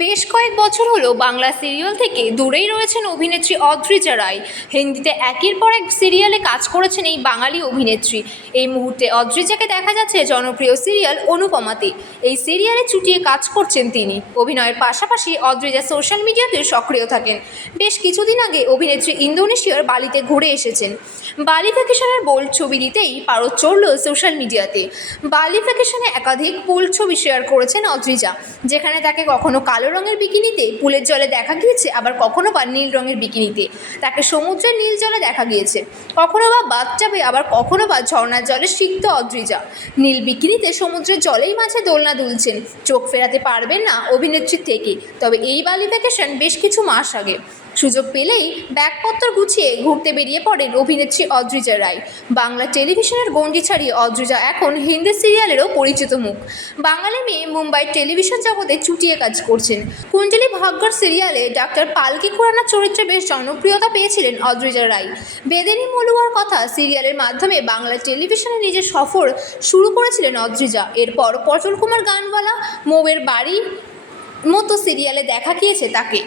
বেশ কয়েক বছর হলো বাংলা সিরিয়াল থেকে দূরেই রয়েছেন অভিনেত্রী অদ্রিজা রায়। হিন্দিতে একের পর এক সিরিয়ালে কাজ করেছেন এই বাঙালি অভিনেত্রী। এই মুহূর্তে অদ্রিজাকে দেখা যাচ্ছে জনপ্রিয় সিরিয়াল অনুপমাতে। এই সিরিয়ালে চুটিয়ে কাজ করছেন তিনি। অভিনয়ের পাশাপাশি অদ্রিজা সোশ্যাল মিডিয়াতে সক্রিয় থাকেন। বেশ কিছুদিন আগে অভিনেত্রী ইন্দোনেশিয়ার বালিতে ঘুরে এসেছেন। বালি ভ্যাকেশনের বোল্ড ছবি দিতেই পারদ চড়ল সোশ্যাল মিডিয়াতে। বালি ভ্যাকেশনে একাধিক পুল ছবি শেয়ার করেছেন অদ্রিজা, যেখানে তাকে কখনো কালো রঙের বিকিনিতে পুলের জলে দেখা গিয়েছে, আবার কখনো বা নীল রঙের বিকিনিতে। তাকে সমুদ্রের নীল জলে দেখা গিয়েছে। কখনো বা বাচ্চাবে আবার কখনো বা ঝর্ণার জলে সিক্ত অদ্রিজা। নীল বিকিনিতে সমুদ্রের জলেই মাঝে দোলনা দুলছেন। চোখ ফেরাতে পারবেন না অভিনেত্রী থেকে। তবে এই বালি ভ্যাকেশন বেশ কিছু মাস আগে। সুযোগ পেলেই ব্যাগপত্র গুছিয়ে ঘুরতে বেরিয়ে পড়েন অভিনেত্রী অদ্রিজা রায়। বাংলা টেলিভিশনের গণ্ডি ছাড়িয়ে অদ্রিজা এখন হিন্দি সিরিয়ালেরও পরিচিত মুখ। বাঙালি মেয়ে মুম্বাই টেলিভিশন জগতে চুটিয়ে কাজ করছেন। কুঞ্জলি ভাগ্যর সিরিয়ালে ডাক্তার পালকি খুরানার চরিত্রে বেশ জনপ্রিয়তা পেয়েছিলেন অদ্রিজা রায়। বেদেনী মলুয়ার কথা সিরিয়ালের মাধ্যমে বাংলা টেলিভিশনে নিজের সফর শুরু করেছিলেন অদ্রিজা। এরপর পটল কুমার গানওয়ালা, মৌয়ের বাড়ি মতো সিরিয়ালে দেখা গিয়েছে তাকে।